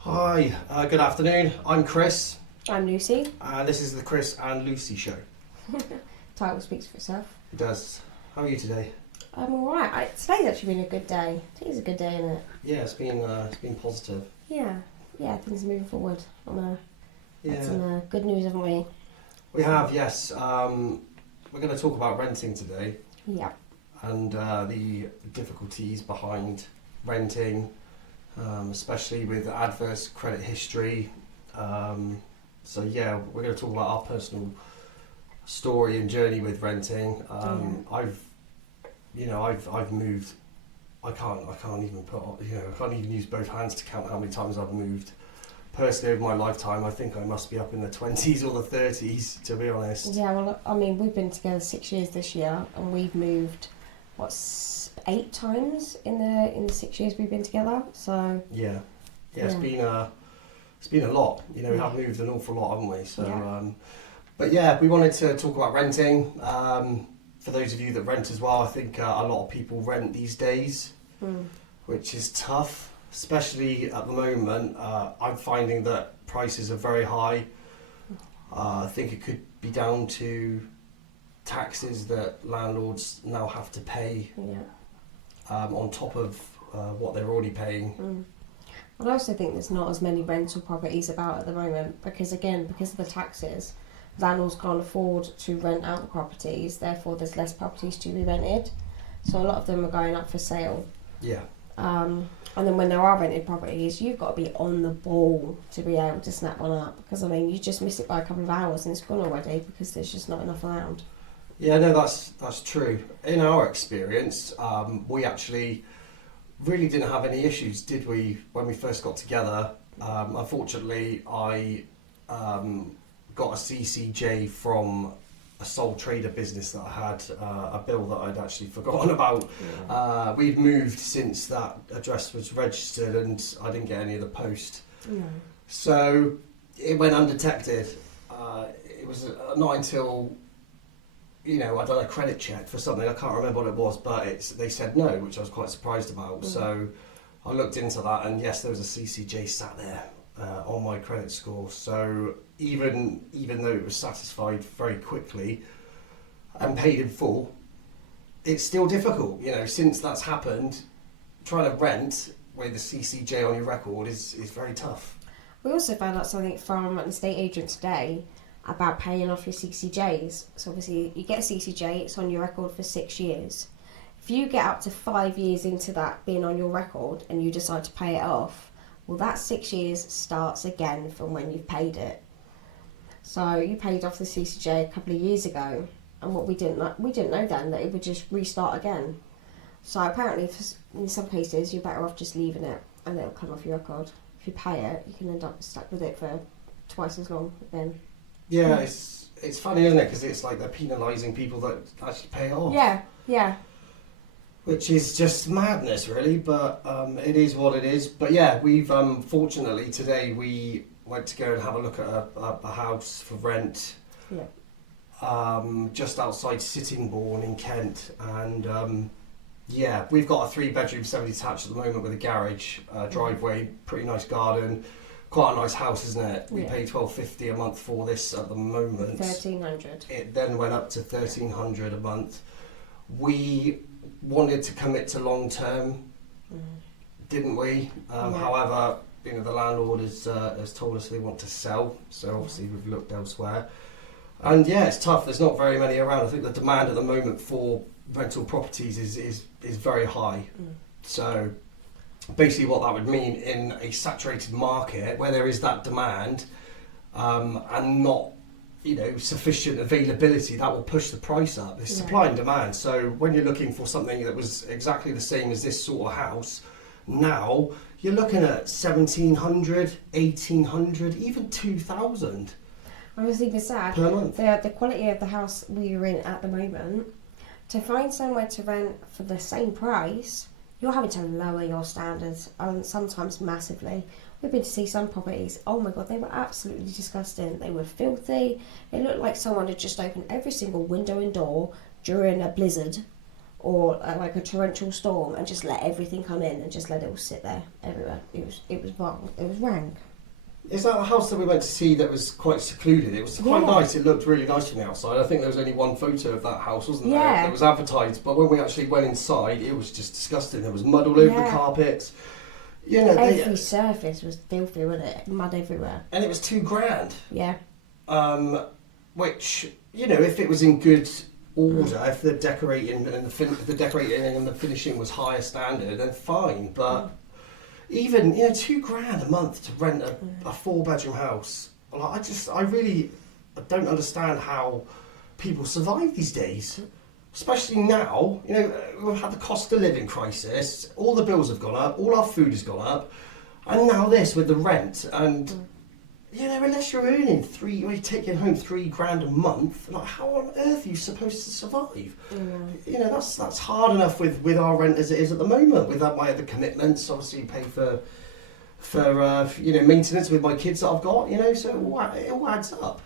Hi, good afternoon. I'm Chris, I'm Lucy. and this is the Chris and Lucy show. Title speaks for itself. It does. How are you today? I'm alright. Today's actually been a good day. Today's a good day, isn't it? Yeah, it's been positive. Yeah. Yeah, things are moving forward. Had Yeah, some good news, haven't we? we have. Yes, we're going to talk about renting today Yeah. and the difficulties behind renting, especially with adverse credit history. So yeah, we're going to talk about our personal story and journey with renting. I've moved. I can't even I can't even use both hands to count how many times I've moved. Personally, over my lifetime, I think I must be up in the 20s or the 30s, to be honest. Yeah, well, I mean, we've been together 6 years this year, and we've moved, 8 times in the 6 years we've been together, so... Yeah, it's been a lot. You know, we have moved an awful lot, haven't we? So, but yeah, we wanted to talk about renting. For those of you that rent as well, I think a lot of people rent these days, which is tough. Especially at the moment, I'm finding that prices are very high. I think it could be down to taxes that landlords now have to pay on top of what they're already paying. I also think there's not as many rental properties about at the moment because of the taxes, landlords can't afford to rent out the properties, therefore there's less properties to be rented. So a lot of them are going up for sale. Yeah. And then when there are rented properties, you've got to be on the ball to be able to snap one up. Because, I mean, you just miss it by a couple of hours and it's gone already because there's just not enough around. Yeah, no, that's true. In our experience, we actually really didn't have any issues, did we, when we first got together? Unfortunately, I got a CCJ from a sole trader business that I had, a bill that I'd actually forgotten about. We'd moved since that address was registered and I didn't get any of the post. So it went undetected. It was not until, I'd done a credit check for something, I can't remember what it was, but they said no, which I was quite surprised about. So I looked into that and yes, there was a CCJ sat there on my credit score. So even though it was satisfied very quickly and paid in full, it's still difficult. Since that's happened, trying to rent with a CCJ on your record is very tough. We also found out something from an estate agent today about paying off your CCJs. So obviously you get a CCJ, it's on your record for 6 years. If you get up to 5 years into that being on your record and you decide to pay it off, well, that 6 years starts again from when you've paid it. So you paid off the CCJ a couple of years ago, and what we didn't know then that it would just restart again. So apparently, in some cases, you're better off just leaving it, and it'll come off your record. If you pay it, you can end up stuck with it for twice as long again. Yeah, it's funny, isn't it? Because it's like they're penalising people that actually pay it off. Yeah. Which is just madness, really, but it is what it is. But yeah, we've fortunately today we went to go and have a look at a house for rent, just outside Sittingbourne in Kent, and we've got a 3-bedroom semi-detached at the moment with a garage, driveway, pretty nice garden, quite a nice house, isn't it? We pay $12.50 a month for this at the moment. $1,300. It then went up to $1,300 a month. We wanted to commit to long term, didn't we? However, the landlord has told us they want to sell, so obviously we've looked elsewhere. And yeah, it's tough. There's not very many around. I think the demand at the moment for rental properties is very high. So basically, what that would mean in a saturated market where there is that demand and not sufficient availability, that will push the price up. It's supply and demand. So when you're looking for something that was exactly the same as this sort of house, now you're looking at 1,700, 1,800, even 2,000. I was even sad. Per month. The quality of the house we are in at the moment, to find somewhere to rent for the same price, you're having to lower your standards, sometimes massively. We've been to see some properties, oh my god, they were absolutely disgusting. They were filthy. It looked like someone had just opened every single window and door during a blizzard or like a torrential storm and just let everything come in and just let it all sit there everywhere. It was wrong. It was rank. Is that the house that we went to see that was quite secluded? It was quite nice. It looked really nice from the outside. I think there was only one photo of that house, wasn't there? That was advertised. But when we actually went inside, it was just disgusting. There was mud all over the carpets. You know, every surface was filthy, wasn't it? Mud everywhere. And it was £2,000. Yeah. Which, you know, if it was in good order, if the decorating and the decorating and the finishing was higher standard, then fine. But even, you know, £2,000 a month to rent a 4-bedroom house, like, I really don't understand how people survive these days. Especially now, you know, we've had the cost of living crisis, all the bills have gone up, all our food has gone up, and now this with the rent, and, you know, unless you're earning you're taking home £3,000 a month, like, how on earth are you supposed to survive? You know, that's hard enough with our rent as it is at the moment, without my other commitments, obviously pay for you know, maintenance with my kids that I've got, you know, so it all adds up,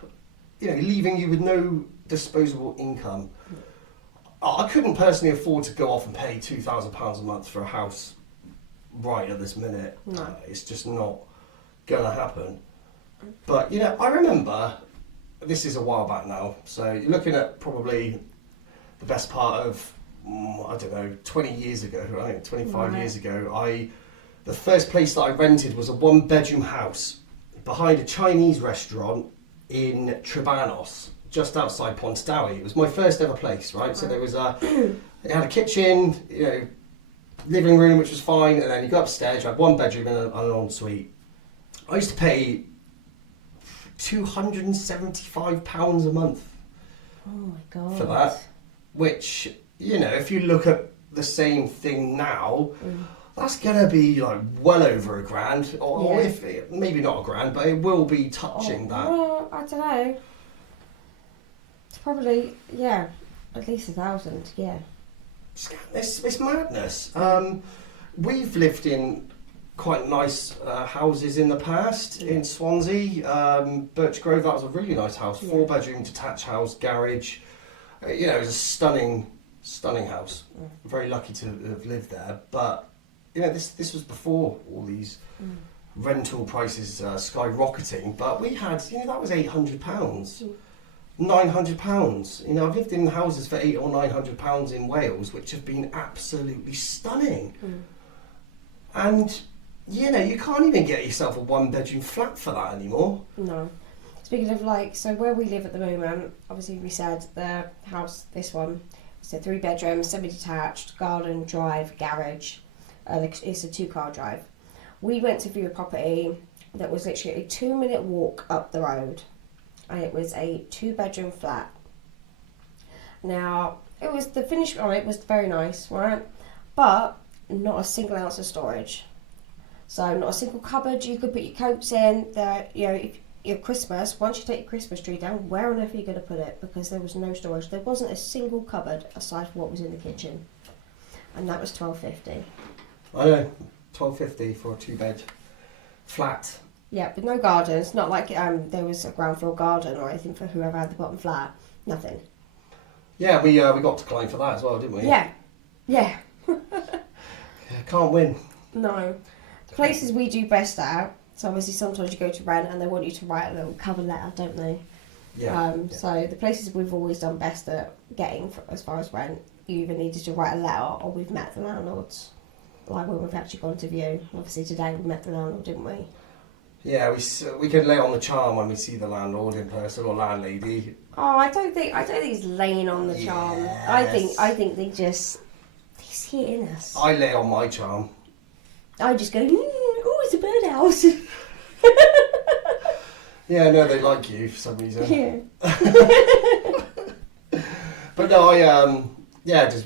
you know, leaving you with no disposable income. I couldn't personally afford to go off and pay £2,000 a month for a house right at this minute. No. It's just not going to happen. But, you know, I remember, this is a while back now, so you're looking at probably the best part of, I don't know, 20 years ago, I think 25 years ago, the first place that I rented was a 1-bedroom house behind a Chinese restaurant in Trebanos, just outside Pontardawe. It was my first ever place, right? So there was it had a kitchen, you know, living room, which was fine, and then you go upstairs, you had 1 bedroom and an ensuite. I used to pay £275 a month for that, which, you know, if you look at the same thing now, that's going to be like well over £1,000, or if maybe not £1,000, but it will be touching that. Well, I don't know. It's probably, at least 1,000, It's madness. We've lived in quite nice houses in the past in Swansea. Birch Grove, that was a really nice house, 4-bedroom detached house, garage. You know, it was a stunning house. Very lucky to have lived there. But you know, this was before all these rental prices skyrocketing. But we had, you know, that was £800, £900. You know, I've lived in houses for £800 or £900 in Wales, which have been absolutely stunning. And you know, you can't even get yourself a 1-bedroom flat for that anymore. No. Speaking of, like, so where we live at the moment, obviously we said the house, this one, it's a 3-bedroom, semi-detached, garden, drive, garage. It's a 2-car drive. We went to view a property that was literally a 2-minute walk up the road, and it was a 2-bedroom flat. Now, the finish on it was very nice, right? But not a single ounce of storage. So not a single cupboard you could put your coats in. There, you know, if your Christmas, once you take your Christmas tree down, where on earth are you going to put it? Because there was no storage. There wasn't a single cupboard aside from what was in the kitchen, and that was $1,250. I know, $1,250 for a 2-bed flat. Yeah, with no garden. It's not like there was a ground floor garden or anything for whoever had the bottom flat. Nothing. Yeah, we got to climb for that as well, didn't we? Yeah. Can't win. No. The places we do best at, so obviously sometimes you go to rent and they want you to write a little cover letter, don't they? So the places we've always done best at getting as far as rent, you either needed to write a letter or we've met the landlords. Like when we've actually gone to view. Obviously today we met the landlord, didn't we? Yeah, we can lay on the charm when we see the landlord in person or landlady. Oh, I don't think he's laying on the charm. Yes. I think he's hitting us. I lay on my charm. I just go, oh, it's a birdhouse. Yeah, no, they like you for some reason. Yeah. But no,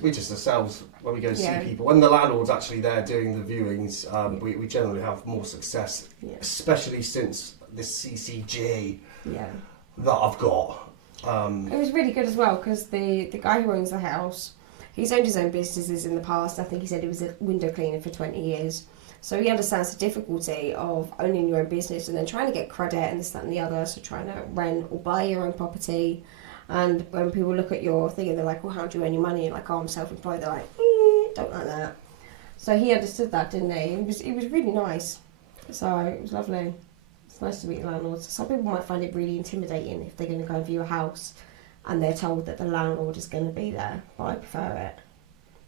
we just ourselves when we go to see people. When the landlord's actually there doing the viewings, we generally have more success, especially since this CCG that I've got. It was really good as well because the guy who owns the house, he's owned his own businesses in the past. I think he said he was a window cleaner for 20 years. So he understands the difficulty of owning your own business and then trying to get credit and this, that and the other. So trying to rent or buy your own property. And when people look at your thing and they're like, well, how do you earn your money? You're like, oh, I'm self-employed. They're like, don't like that. So he understood that, didn't he? It was really nice. So it was lovely. It's nice to meet landlords. Some people might find it really intimidating if they're going to go and view a house and they're told that the landlord is going to be there. But I prefer it.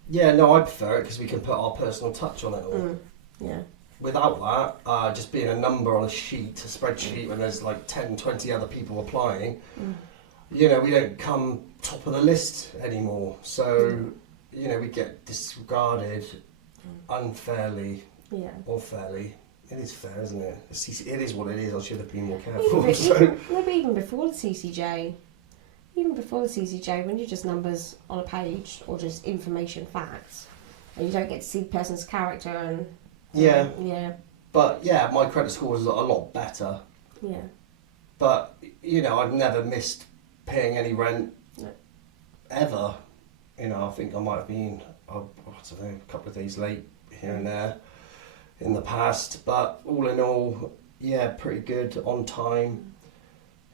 Yeah, no, I prefer it because we can put our personal touch on it all. Yeah. Without that, just being a number on a sheet, a spreadsheet, when there's like 10, 20 other people applying, you know, we don't come top of the list anymore. So, you know, we get disregarded unfairly or fairly. It is fair, isn't it? It is what it is. I should have been more careful. Even before the CCJ, when you're just numbers on a page or just information facts, and you don't get to see the person's character and yeah. But yeah, my credit score is a lot better. Yeah. But you know, I've never missed paying any rent ever. You know, I think I might have been I don't know, a couple of days late here and there in the past, but all in all, yeah, pretty good, on time.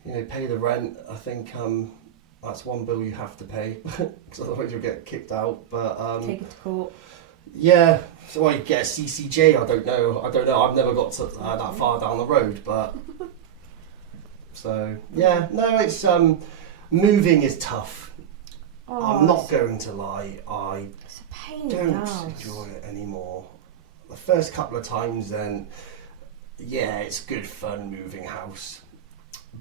You know, pay the rent. I think that's one bill you have to pay because otherwise you'll get kicked out. But take it to court. Yeah, so I get a CCJ. I don't know. I've never got to that far down the road, but so yeah, no, it's moving is tough. I'm not going to lie. I it's a pain don't enjoy it anymore. The first couple of times, then yeah, it's good fun moving house.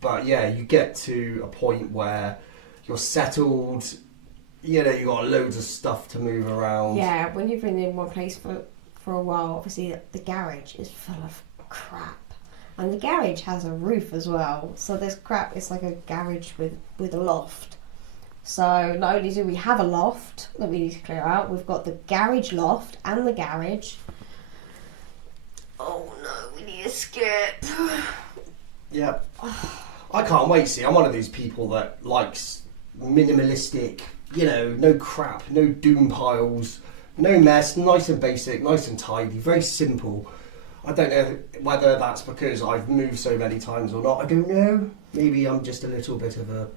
But yeah, you get to a point where you're settled. You know, you got loads of stuff to move around. Yeah, when you've been in one place for a while, obviously the garage is full of crap. And the garage has a roof as well. So there's crap, it's like a garage with a loft. So not only do we have a loft that we need to clear out, we've got the garage loft and the garage. Oh no, we need a skip. Yeah. I can't wait, see, I'm one of these people that likes minimalistic, you know, no crap, no doom piles, no mess, nice and basic, nice and tidy, very simple. I don't know whether that's because I've moved so many times or not, I don't know. Maybe I'm just a little bit of a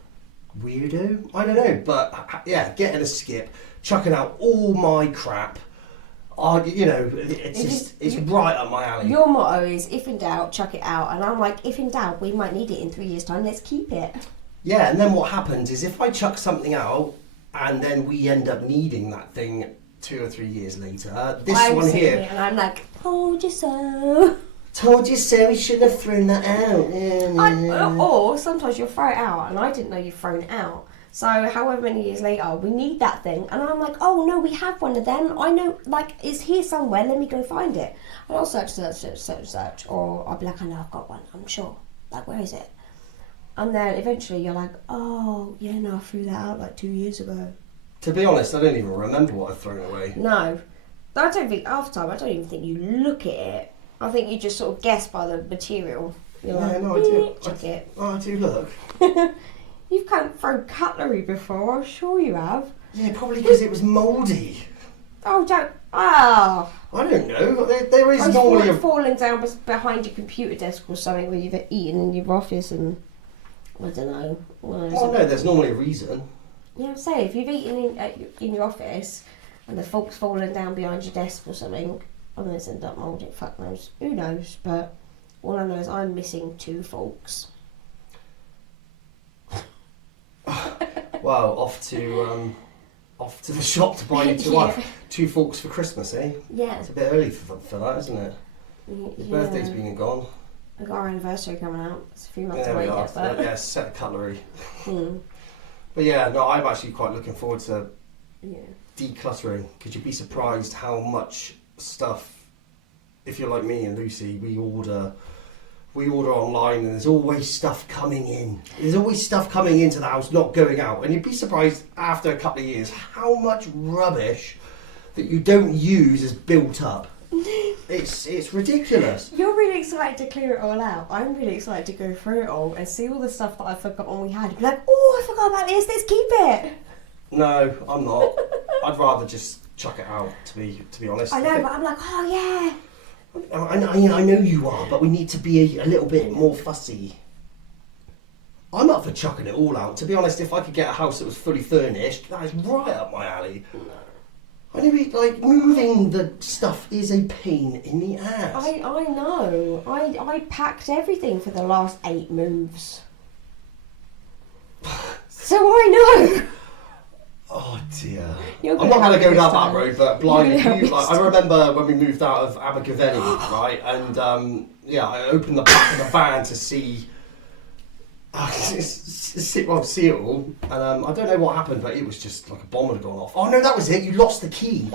weirdo, I don't know. But yeah, getting a skip, chucking out all my crap, you know, it's right up my alley. Your motto is, if in doubt, chuck it out. And I'm like, if in doubt, we might need it in 3 years' time, let's keep it. Yeah, and then what happens is if I chuck something out and then we end up needing that thing 2 or 3 years later, this one here... And I'm like, told you so. Told you so, we shouldn't have thrown that out. Or sometimes you'll throw it out, and I didn't know you'd thrown it out. So however many years later, we need that thing, and I'm like, oh no, we have one of them. I know, like, it's here somewhere, let me go find it. And I'll search, or I'll be like, I know I've got one, I'm sure. Like, where is it? And then eventually you're like, oh, yeah, no, I threw that out like 2 years ago. To be honest, I don't even remember what I've thrown away. No. I don't think, after time, I don't even think you look at it. I think you just sort of guess by the material. You're like, no, I do. Check it. Oh, I do look. You've kind of thrown cutlery before, I'm sure you have. Yeah, probably because it was mouldy. Oh, don't. Oh. I don't know. There is normally falling down behind your computer desk or something where you've eaten in your office and I don't know. Well, no, there's normally a reason. Yeah, I'm saying if you've eaten in your office and the fork's falling down behind your desk or something, I'm going to end up moulding. Fuck knows. Who knows? But all I know is I'm missing 2 forks. Well, off to the shop to buy you 2 forks for Christmas, eh? Yeah. It's a bit early for that, isn't it? Your birthday's been and gone. We've got our anniversary coming out. It's a few months away. There we are. Yeah, set of cutlery. But yeah, no, I'm actually quite looking forward to decluttering, because you'd be surprised how much stuff, if you're like me and Lucy, we order online and there's always stuff coming in. There's always stuff coming into the house, not going out. And you'd be surprised after a couple of years how much rubbish that you don't use is built up. It's ridiculous. You're really excited to clear it all out. I'm really excited to go through it all and see all the stuff that I've forgotten we had. Be like, oh, I forgot about this, let's keep it. No, I'm not. I'd rather just chuck it out, to be honest. I know, but I'm like, oh yeah. I know you are, but we need to be a little bit more fussy. I'm up for chucking it all out. To be honest, if I could get a house that was fully furnished, that is right up my alley. I know, like, moving the stuff is a pain in the ass. I know. I packed everything for the last 8 moves. So I know. Oh dear. I'm not going to go down time. that road, but blimey, I remember when we moved out of Abergavenny, right? And I opened the back of the van to see see it all, and I don't know what happened, but it was just like a bomb had gone off. Oh no, that was it. You lost the key.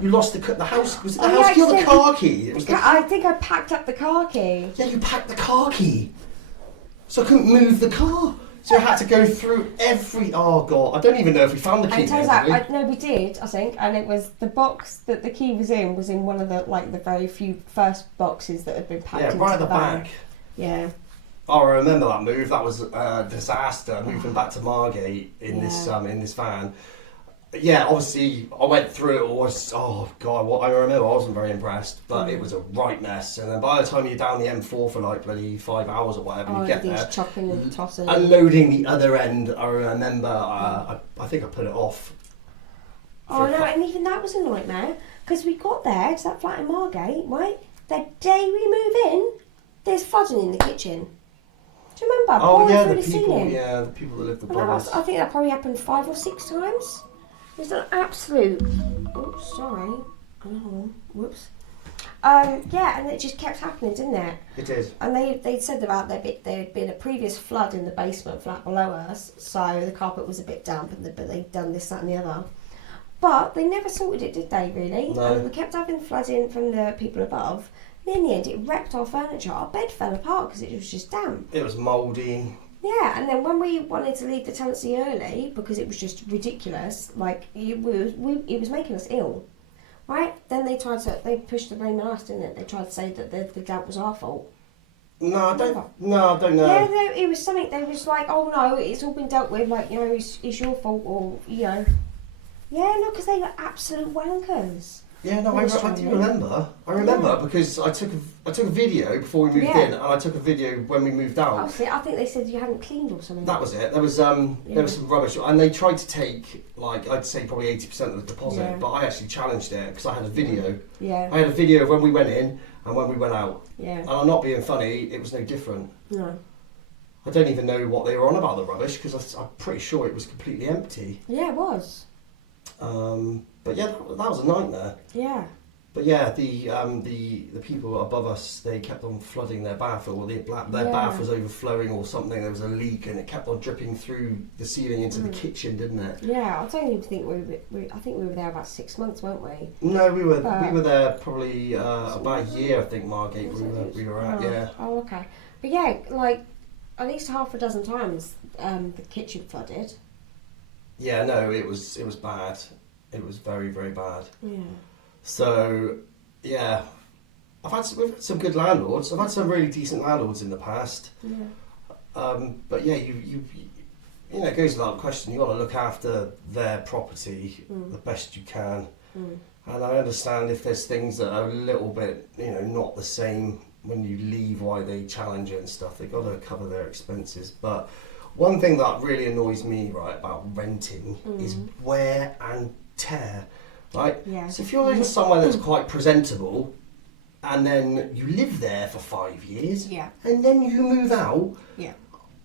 You lost the house. Was it the house key or the car key? It was I think I packed up the car key. Yeah, you packed the car key, so I couldn't move the car. So I had to go through every. Oh god, I don't even know if we found the key. And it turns out, no, we did, I think, and it was the box that the key was in one of the very few first boxes that had been packed into right at the van. back. Yeah. Oh, I remember that move. That was a disaster. Moving back to Margate in this van. Yeah, obviously I went through it. Oh god, what I remember, I wasn't very impressed, but it was a right mess. And then by the time you're down the M4 for like bloody 5 hours or whatever, you get there, chopping and tossing, unloading the other end. I remember, I think I put it off. Oh no, and even that was a nightmare because we got there to that flat in Margate, right? The day we move in, there's flooding in the kitchen. Do you remember? Oh yeah, the people that live the borders. I think that probably happened 5 or 6 times. It was an absolute. Oh, sorry. Oh, whoops. Yeah, and it just kept happening, didn't it? It did. And they said about there had been a previous flood in the basement flat below us, so the carpet was a bit damp, but they'd done this, that, and the other. But they never sorted it, did they? Really? No. And we kept having flooding from the people above. And in the end, it wrecked our furniture. Our bed fell apart because it was just damp. It was mouldy. Yeah, and then when we wanted to leave the tenancy early because it was just ridiculous, like it was making us ill, right? Then they pushed the blame on us, didn't it? They tried to say that the damp was our fault. No, I don't know. Yeah, it was something. They was like, oh no, it's all been dealt with. Like, it's your fault, or yeah, no, because they were absolute wankers. Yeah, no, I do remember. I remember because I took a video before we moved in, and I took a video when we moved out. Oh, see, I think they said you hadn't cleaned or something. That was it. There was some rubbish, and they tried to take I'd say probably 80% of the deposit, but I actually challenged it because I had a video. Yeah. I had a video of when we went in and when we went out. Yeah. And I'm not being funny. It was no different. No. I don't even know what they were on about the rubbish because I'm pretty sure it was completely empty. Yeah, it was. But yeah, that was a nightmare. Yeah. But yeah, the people above us, they kept on flooding their bath, or their bath was overflowing or something. There was a leak, and it kept on dripping through the ceiling into the kitchen, didn't it? Yeah, I don't even think I think we were there about 6 months, weren't we? No, we were there probably about a year. I think Margate we were at. Yeah. Oh, okay. But yeah, like at least half a dozen times the kitchen flooded. Yeah, no, it was bad. It was very, very bad. Yeah. So, yeah, we've had some good landlords. I've had some really decent landlords in the past. Yeah. But yeah, you know, it goes without question. You got to look after their property the best you can. And I understand if there's things that are a little bit, not the same when you leave, why they challenge it and stuff. They got to cover their expenses. But one thing that really annoys me, right, about renting is wear and tear, right? Yeah. So if you're in somewhere that's quite presentable, and then you live there for 5 years, and then you move out,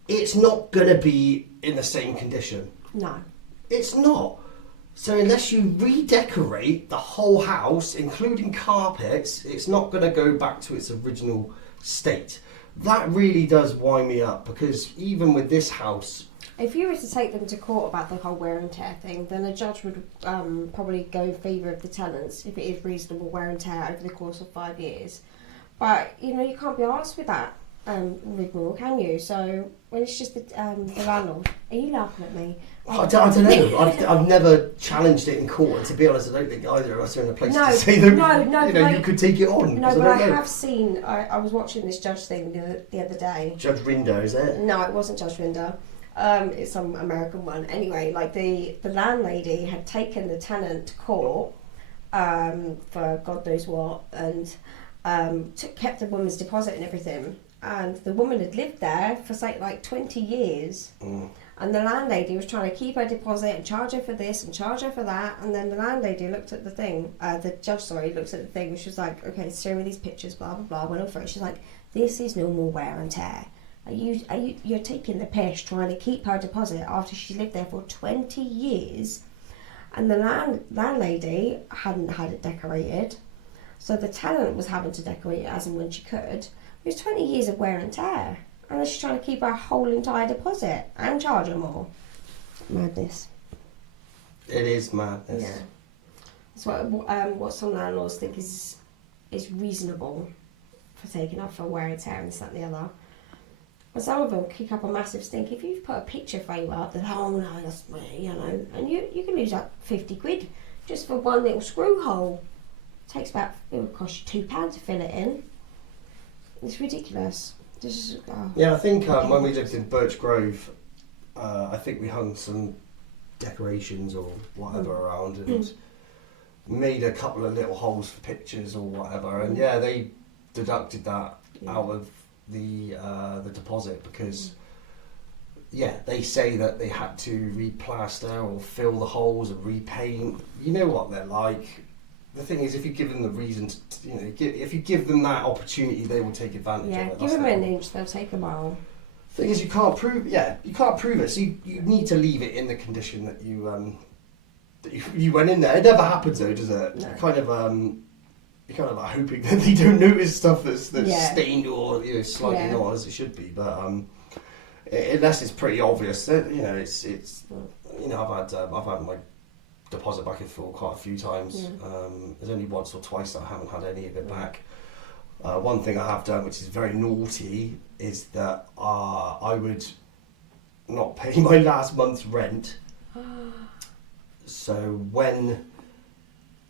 it's not gonna be in the same condition. No, it's not. So unless you redecorate the whole house, including carpets, it's not gonna go back to its original state. That really does wind me up, because even with this house, if you were to take them to court about the whole wear and tear thing, then a judge would probably go in favour of the tenants if it is reasonable wear and tear over the course of 5 years. But you can't be asked with that rigmarole, can you? So when it's just the landlord, are you laughing at me? I don't know. I've never challenged it in court, and to be honest, I don't think either of us are in a place to say that you could take it on. No, but I have seen. I was watching this judge thing the other day. Judge Rinder, is it? No, it wasn't Judge Rinder. It's some American one. Anyway, like the landlady had taken the tenant to court for God knows what, and kept the woman's deposit and everything. And the woman had lived there for like 20 years. And the landlady was trying to keep her deposit and charge her for this and charge her for that. And then the landlady looked at the thing, the judge, sorry, looked at the thing and she was like, okay, show me these pictures, blah, blah, blah, went over it. She's like, this is normal wear and tear. You're taking the piss trying to keep her deposit after she lived there for 20 years. And the landlady hadn't had it decorated. So the tenant was having to decorate it as and when she could. It was 20 years of wear and tear. And then she's trying to keep her whole entire deposit and charge her more. Madness. It is madness. Yeah. That's what some landlords think is reasonable for taking off for wear and tear and this, that and the other. And some of them kick up a massive stink. If you've put a picture frame up, then, oh no, that's me, you know. And you can lose up 50 quid just for one little screw hole. It will cost you £2 to fill it in. It's ridiculous. Yeah, I think when we lived in Birch Grove, I think we hung some decorations or whatever around and made a couple of little holes for pictures or whatever. And yeah, they deducted that out of the deposit because they say that they had to replaster or fill the holes and repaint. You know what they're like. The thing is, if you give them the reason to, if you give them that opportunity, they will take advantage of it. Yeah, give them an inch, they'll take a mile. Thing is, you can't prove it. So you need to leave it in the condition that you went in there. It never happens though, does it? No. You're kind of like hoping that they don't notice stuff that's stained or slightly not as it should be. But unless it's pretty obvious, that it's I've had my deposit back in full quite a few times. There's only once or twice that I haven't had any of it back. One thing I have done, which is very naughty, is that I would not pay my last month's rent. So when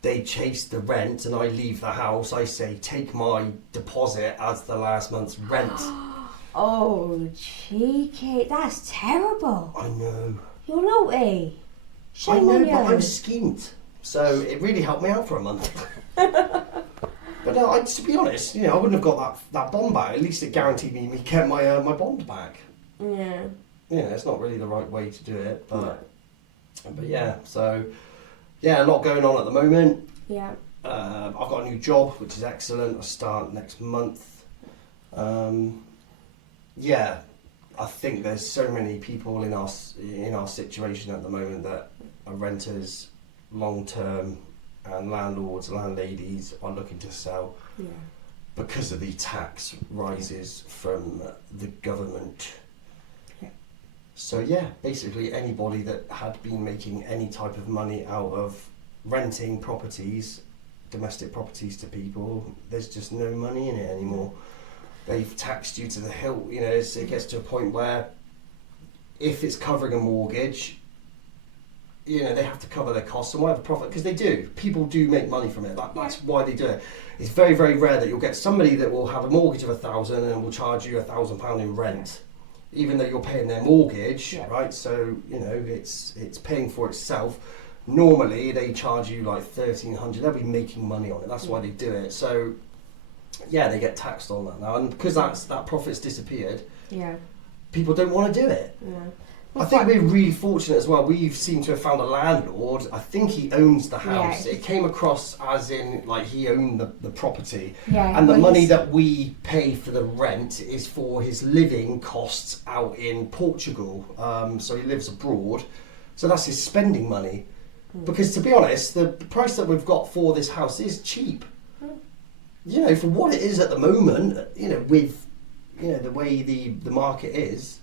they chase the rent and I leave the house, I say, take my deposit as the last month's rent. Oh, cheeky. That's terrible. I know. You're naughty. Shame I on know, you. but I'm skint. So it really helped me out for a month. But no, to be honest, I wouldn't have got that bond back. At least it guaranteed me get my bond back. Yeah. It's not really the right way to do it, but yeah. So yeah, a lot going on at the moment. Yeah. I've got a new job, which is excellent. I start next month. Yeah, I think there's so many people in our situation at the moment that are renters, long term, and landlords, landladies are looking to sell because of the tax rises from the government. Yeah. So yeah, basically anybody that had been making any type of money out of renting properties, domestic properties to people, there's just no money in it anymore. They've taxed you to the hilt. It gets to a point where if it's covering a mortgage, they have to cover their costs and whatever profit, because they do. People do make money from it. That's why they do it. It's very, very rare that you'll get somebody that will have a mortgage of £1,000 and will charge you £1,000 in rent, even though you're paying their mortgage, right? So it's paying for itself. Normally they charge you like £1,300. They'll be making money on it. That's why they do it. So yeah, they get taxed on that now, and because that profit's disappeared, people don't want to do it. I think we're really fortunate as well. We seem to have found a landlord. I think he owns the house. It came across as in like he owned the property, and the money that we pay for the rent is for his living costs out in Portugal. So he lives abroad, so that's his spending money. Because to be honest, the price that we've got for this house is cheap. For what it is at the moment, with the way the market is.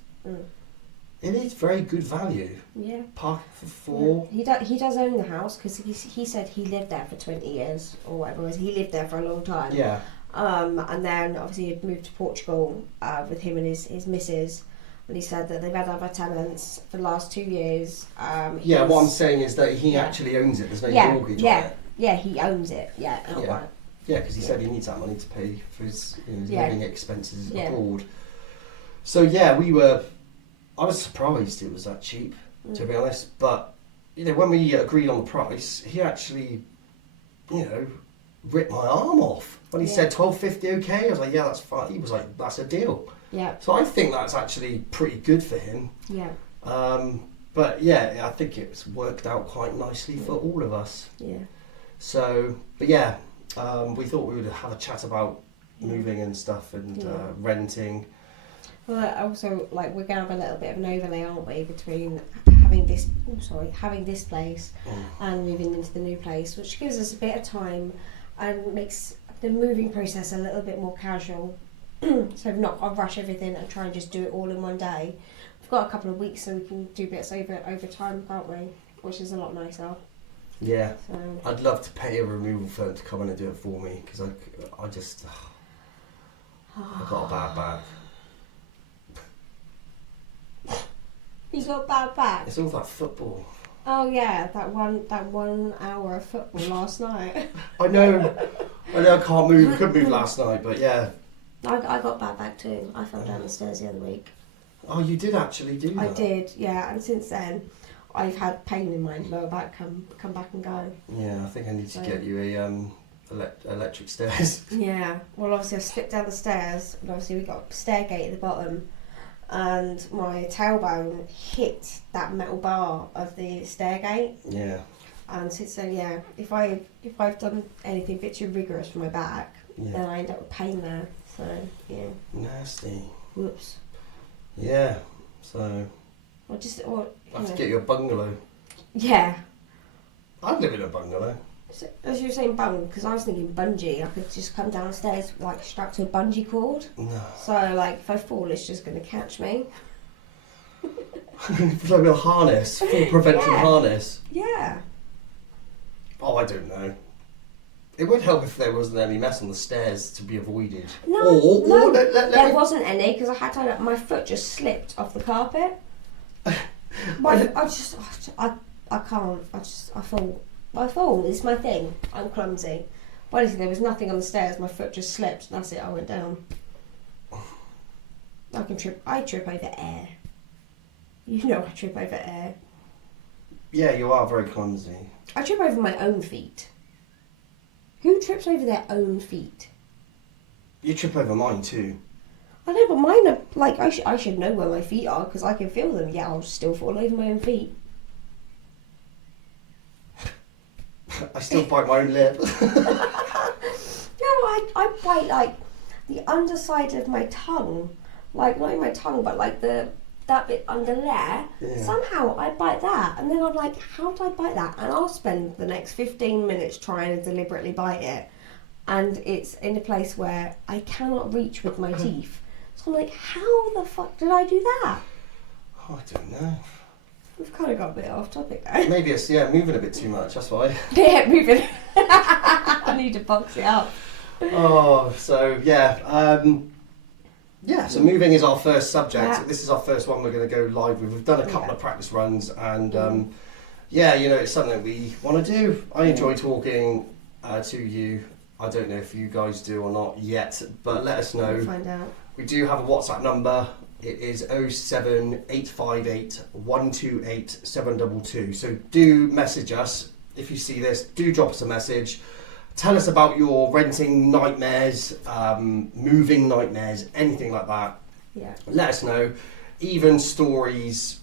It is very good value. Yeah. Parking for four. Yeah. He does own the house because he said he lived there for 20 years or whatever it was. He lived there for a long time. Yeah. And then obviously he'd moved to Portugal with him and his missus. And he said that they've had other tenants for the last 2 years. What I'm saying is that he actually owns it. There's no mortgage on it. Yeah, he owns it. Yeah. Right. Yeah, because he said he needs that money to pay for his living expenses abroad. So yeah, I was surprised it was that cheap, to be honest. But when we agreed on the price, he actually, ripped my arm off when he Yeah. said 12.50 okay. I was like, yeah, that's fine. He was like, that's a deal. Yeah. So I think that's actually pretty good for him. Yeah. But yeah, I think it's worked out quite nicely for all of us. Yeah. So, but yeah, we thought we would have a chat about moving and stuff and renting. Well, also, like, we're going to have a little bit of an overlay, aren't we, between having this place and moving into the new place, which gives us a bit of time and makes the moving process a little bit more casual. So not I'll rush everything and try and just do it all in one day. We've got a couple of weeks so we can do bits over time, can't we? Which is a lot nicer. Yeah, So I'd love to pay a removal firm to come in and do it for me because I just I've got a bad back. You got a bad back? It's all that football. Oh yeah, that 1 hour of football last night. I know I can't move, couldn't move last night, but yeah. I got bad back too. I fell down the stairs the other week. Oh, you did actually do that? I did, yeah, and since then I've had pain in my lower back come back and go. Yeah, I think I need to get you a electric stairs. Yeah, well obviously I slipped down the stairs and obviously we got a stair gate at the bottom and my tailbone hit that metal bar of the stair gate. Yeah. And since then, yeah, if I've done anything a bit too rigorous for my back, then I end up with pain there. So yeah. Nasty. Whoops. Yeah. So I have to get you a bungalow. Yeah. I'd live in a bungalow. So, as you were saying because I was thinking bungee, I could just come downstairs like strapped to a bungee cord. No. So like if I fall, it's just going to catch me. It's like a harness, full prevention harness. Yeah. Oh, I don't know. It would help if there wasn't any mess on the stairs to be avoided. No, there me... wasn't any because I had to. My foot just slipped off the carpet. I can't. I fall. It's my thing. I'm clumsy. But honestly, there was nothing on the stairs. My foot just slipped. That's it. I went down. I trip over air. You know I trip over air. Yeah, you are very clumsy. I trip over my own feet. Who trips over their own feet? You trip over mine too. I know, but mine are like I should know where my feet are because I can feel them. Yeah, I'll still fall over my own feet. I still bite my own lip. No, I bite like the underside of my tongue, like not in my tongue, but like that bit under there. Yeah. Somehow I bite that, and then I'm like, how did I bite that? And I'll spend the next 15 minutes trying to deliberately bite it, and it's in a place where I cannot reach with my teeth. So I'm like, how the fuck did I do that? Oh, I don't know. We've kind of got a bit off topic though. Maybe it's moving a bit too much. That's why. Yeah, moving. I need to box it up. Oh, so yeah. So moving is our first subject. Yeah. This is our first one we're going to go live with. We've done a couple of practice runs and it's something we want to do. I enjoy talking to you. I don't know if you guys do or not yet, but let us know. We'll find out. We do have a WhatsApp number. It is 07858 128 722. So do message us if you see this. Do drop us a message. Tell us about your renting nightmares, moving nightmares, anything like that. Yeah. Let us know. Even stories,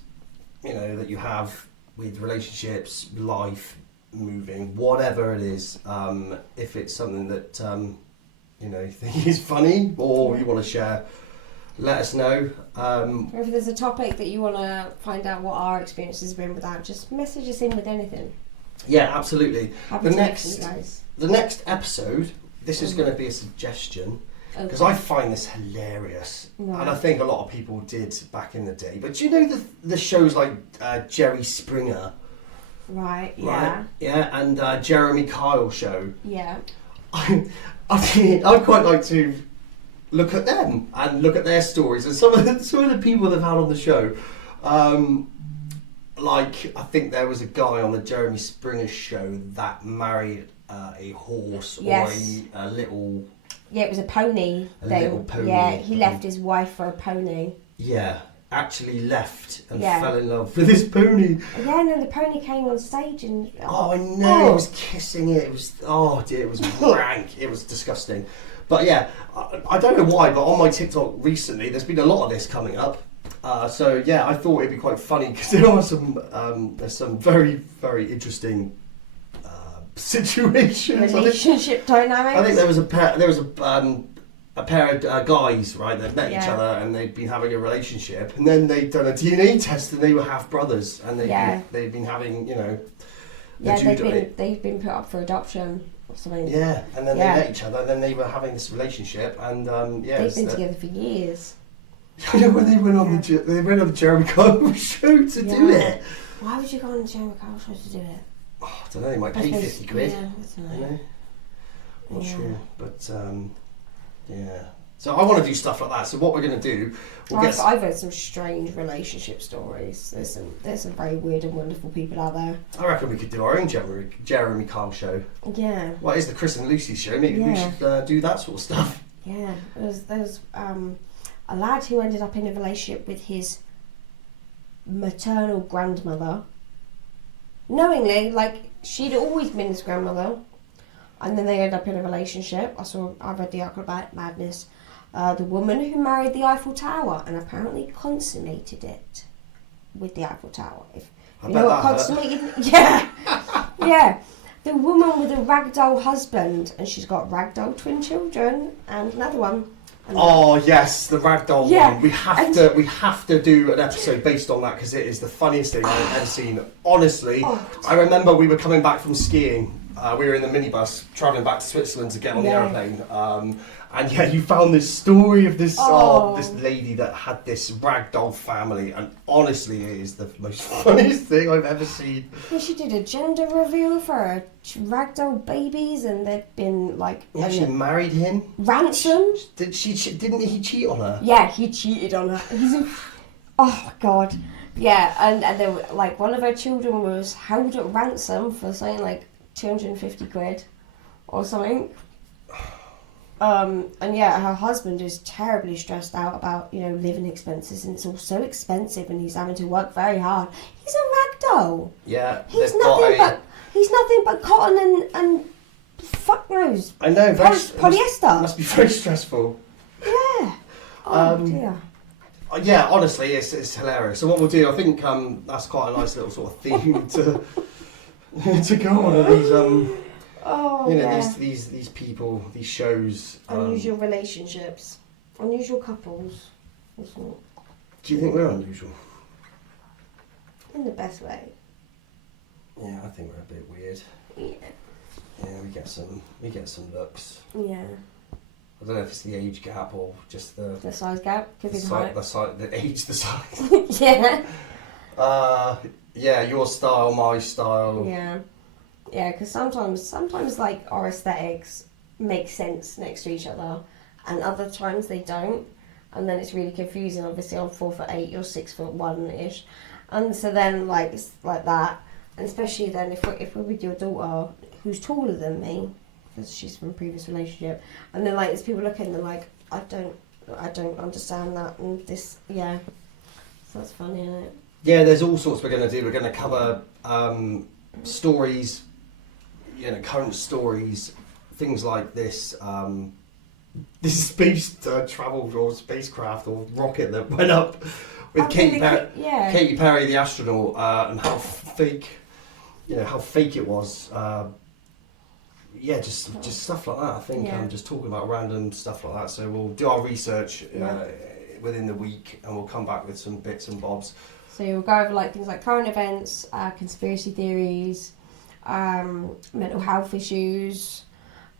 that you have with relationships, life, moving, whatever it is. If it's something that you think is funny or you want to share, let us know. Or if there's a topic that you want to find out what our experience has been with that, just message us in with anything. Yeah, absolutely. Happy to listen, you guys. The next episode, this is going to be a suggestion because I find this hilarious, and I think a lot of people did back in the day. But do you know the shows like Jerry Springer? Right. Yeah. Right? Yeah, and Jeremy Kyle show. Yeah. I'd quite like to look at them and look at their stories and some of the people they've had on the show. Like I think there was a guy on the Jeremy Springer show that married a horse or a little. Yeah, it was a pony. Little pony. Yeah, he left his wife for a pony. Yeah, actually left and Yeah. fell in love with this pony. Yeah, and then the pony came on stage and... Oh, I know, it was kissing it. It was, oh dear, it was rank. It was disgusting. But yeah, I don't know why, but on my TikTok recently, there's been a lot of this coming up. So yeah, I thought it'd be quite funny because there are there's some very, very interesting situations. Relationship dynamics. I think there was a pair of guys, right, that met each Yeah. other and they'd been having a relationship, and then they'd done a DNA test and they were half brothers, and they'd been having, you know, Yeah, they've been put up for adoption or something. yeah, and then they met each other, and then they were having this relationship, and yeah, they've been together for years. I know when they went on the Jeremy Kyle show to do it. Why would you go on the Jeremy Kyle show to do it? Oh, I don't know. They might pay 50 quid. Yeah, I don't know. Not sure, but yeah. So I want to do stuff like that. So what we're going to do, I've heard some strange relationship stories. There's some very weird and wonderful people out there. I reckon we could do our own Jeremy Kyle show. Yeah. Well, it's the Chris and Lucy show. Maybe we should do that sort of stuff. Yeah. There's a lad who ended up in a relationship with his maternal grandmother. Knowingly, like, she'd always been his grandmother. And then they end up in a relationship. I read the article about Madness. The woman who married the Eiffel Tower and apparently consummated it with the Eiffel Tower. If you know what consummated? Yeah, yeah. The woman with a ragdoll husband, and she's got ragdoll twin children and another one. Oh yes, the ragdoll one. We have to do an episode based on that because it is the funniest thing I've ever seen. Honestly, I remember we were coming back from skiing. We were in the minibus travelling back to Switzerland to get on the airplane. And yeah, you found this story of this this lady that had this ragdoll family, and honestly, it is the most funniest thing I've ever seen. Yeah, she did a gender reveal for her ragdoll babies, and they'd been like. Yeah, she married him. Ransomed. Didn't he cheat on her? Yeah, he cheated on her. Oh God. Yeah, and they were, like, one of her children was held at ransom for something like 250 quid or something. And yeah, her husband is terribly stressed out about, you know, living expenses, and it's all so expensive, and he's having to work very hard. He's a ragdoll. Yeah, he's nothing but cotton and fuck knows. I know. Polyester. Must be very stressful. Yeah. Oh dear. Yeah, honestly, it's hilarious. So what we'll do, I think that's quite a nice little sort of theme to go on. These people, these shows. Unusual relationships, unusual couples. Do you think we're unusual? In the best way. Yeah, I think we're a bit weird. Yeah. Yeah, we get some looks. Yeah. I don't know if it's the age gap or just the size gap. Could be the age, the size. Yeah. Yeah, your style, my style. Yeah. Yeah, because sometimes like our aesthetics make sense next to each other, and other times they don't, and then it's really confusing. Obviously, I'm 4'8", you're 6'1" ish, and so then like it's like that, and especially then if we're with your daughter who's taller than me, because she's from a previous relationship, and then like there's people looking and they're like, I don't understand that, and this, yeah, so that's funny, isn't it? Yeah, there's all sorts we're going to do. We're going to cover stories, you know, current stories, things like this. This space travel or spacecraft or rocket that went up with Katy Perry, the astronaut, and how fake it was. Just stuff like that. I think I'm just talking about random stuff like that. So we'll do our research within the week, and we'll come back with some bits and bobs. So we'll go over like things like current events, conspiracy theories, mental health issues,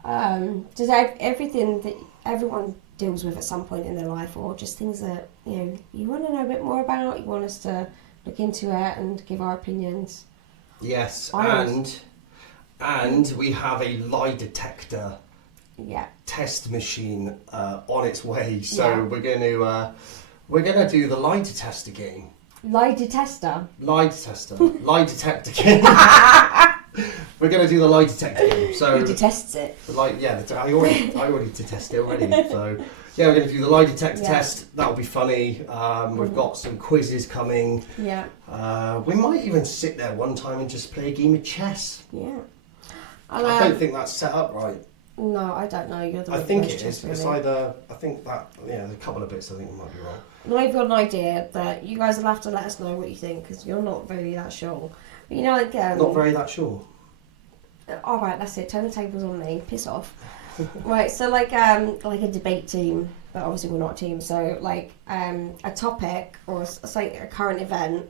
just everything that everyone deals with at some point in their life, or just things that you want to know a bit more about. You want us to look into it and give our opinions. Yes, and we have a lie detector test machine on its way. So we're going to do the lie detector game. Lie detector. Lie detector game. We're going to do the lie detector game. So Who detests it? I already detested it already. So yeah, we're going to do the lie detector Yeah. test. That'll be funny. We've got some quizzes coming. Yeah. We might even sit there one time and just play a game of chess. Yeah. I don't think that's set up right. No, I don't know. You're the I one think who knows it chess, is. It's really. either. I think that. Yeah, there's a couple of bits I think might be wrong. And I've got an idea that you guys will have to let us know what you think because you're not really that sure. But you know, like Not very that sure. all right, that's it. Turn the tables on me. Piss off. Right. So like a debate team, but obviously we're not a team. So like a topic or say a current event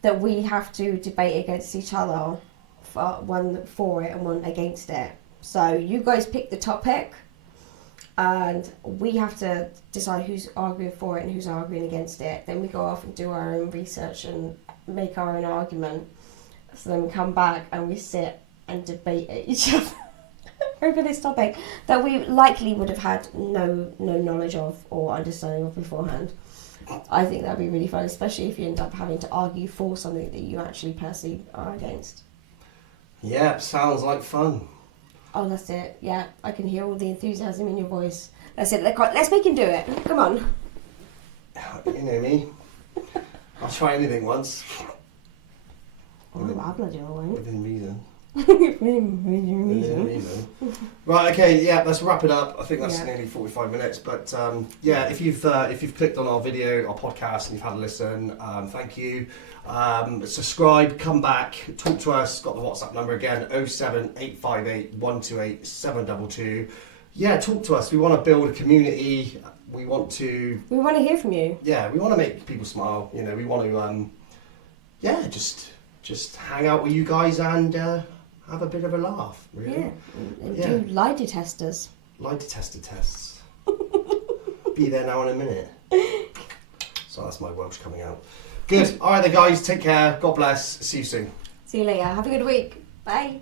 that we have to debate against each other, for one for it and one against it. So you guys pick the topic, and we have to decide who's arguing for it and who's arguing against it. Then we go off and do our own research and make our own argument. So then we come back and we sit and debate each other over this topic that we likely would have had no knowledge of or understanding of beforehand. I think that'd be really fun, especially if you end up having to argue for something that you actually personally are against. Yeah, sounds like fun. Oh, that's it. Yeah, I can hear all the enthusiasm in your voice. That's it. Let's make him do it. Come on. You know me. I'll try anything once. Oh, I bloody well won't. Within reason. Reason. Right, okay, yeah, let's wrap it up. I think that's Yeah. nearly 45 minutes. But yeah, if you've clicked on our video, our podcast, and you've had a listen, thank you. Subscribe, come back, talk to us. Got the WhatsApp number again, 07858 128 722. Yeah, talk to us. We want to build a community. We want to hear from you. Yeah, we want to make people smile. You know, we want to just hang out with you guys and have a bit of a laugh, really. Yeah, and do lie detesters. Lie detector tests. Be there now in a minute. So that's my Welsh coming out. Good. All right, then, guys. Take care. God bless. See you soon. See you later. Have a good week. Bye.